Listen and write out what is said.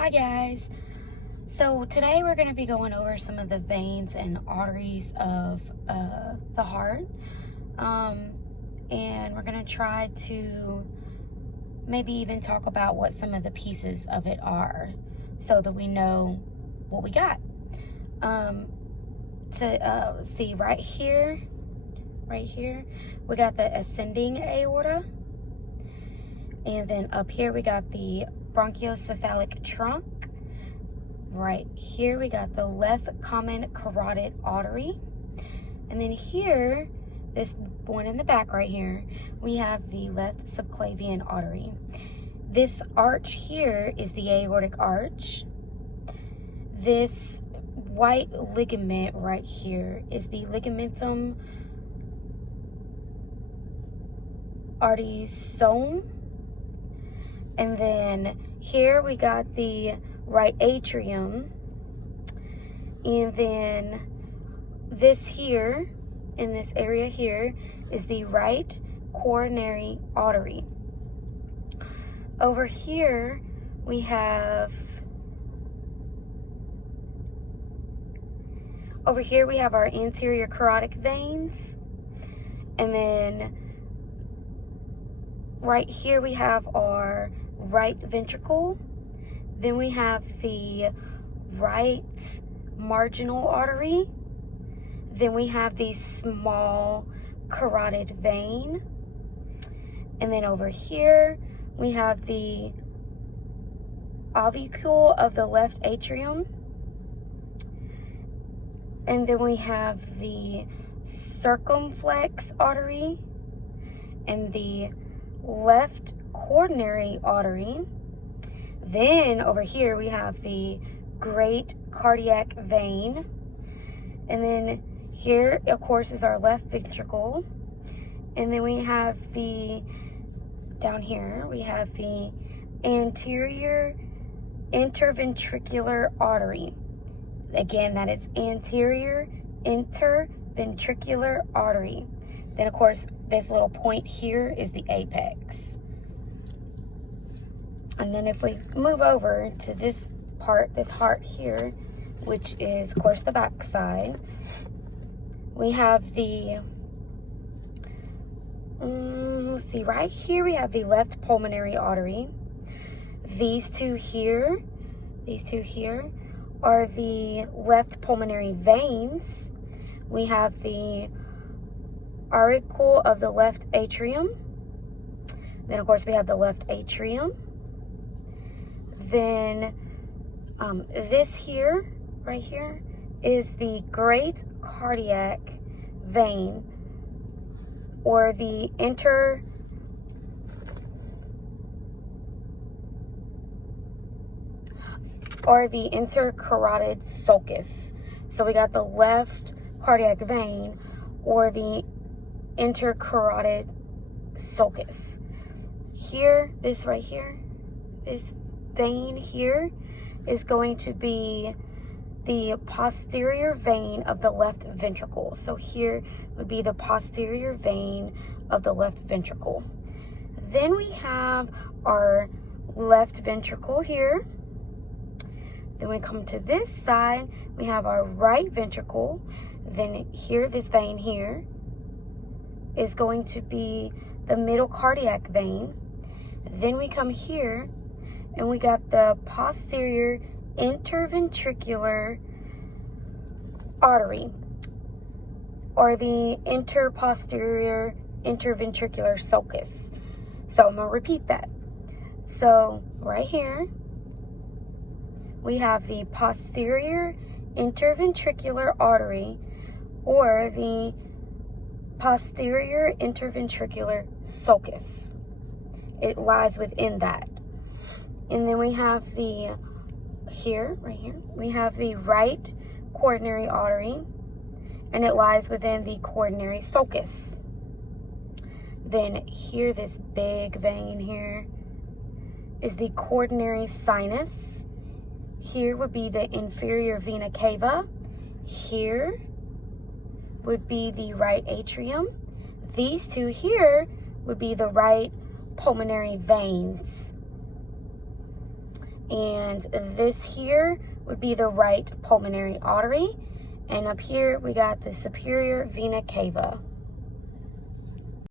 Hi guys. So today we're going to be going over some of the veins and arteries of the heart. And we're going to try to maybe even talk about what some of the pieces of it are so that we know what we got. See right here, we got the ascending aorta. And then up here we got the bronchocephalic trunk. Right here we got the left common carotid artery. And then here, this one in the back right here, we have the left subclavian artery. This arch here is the aortic arch. This white ligament right here is the ligamentum arteriosum. And then here we got the right atrium. And then this here, in this area here, is the right coronary artery. Over here, we have our anterior carotid veins. And then right here we have our right ventricle. Then we have the right marginal artery. Then we have the small carotid vein. And then over here we have the avicule of the left atrium. And then we have the circumflex artery and the left coronary artery. Then over here we have the great cardiac vein. And then here, of course, is our left ventricle. And then we have down here, we have the anterior interventricular artery. Again, that is anterior interventricular artery. Then, of course, this little point here is the apex. And then if we move over to this part, this heart here, which is, of course, the back side, we have right here we have the left pulmonary artery. These two here are the left pulmonary veins. We have the auricle of the left atrium. Then, of course, we have the left atrium. Then this here, right here, is the great cardiac vein, or the intercarotid sulcus. So we got the left cardiac vein, or the intercarotid sulcus. Here, this right here, this vein here is going to be the posterior vein of the left ventricle. So here would be the posterior vein of the left ventricle. Then we have our left ventricle here. Then we come to this side, we have our right ventricle. Then here, this vein here is going to be the middle cardiac vein. Then we come here and we got the posterior interventricular artery, or the interposterior interventricular sulcus. So I'm going to repeat that. So right here, we have the posterior interventricular artery, or the posterior interventricular sulcus. It lies within that. And then we have right here, we have the right coronary artery, and it lies within the coronary sulcus. Then here, this big vein here is the coronary sinus. Here would be the inferior vena cava. Here would be the right atrium. These two here would be the right pulmonary veins. And this here would be the right pulmonary artery. And up here, we got the superior vena cava.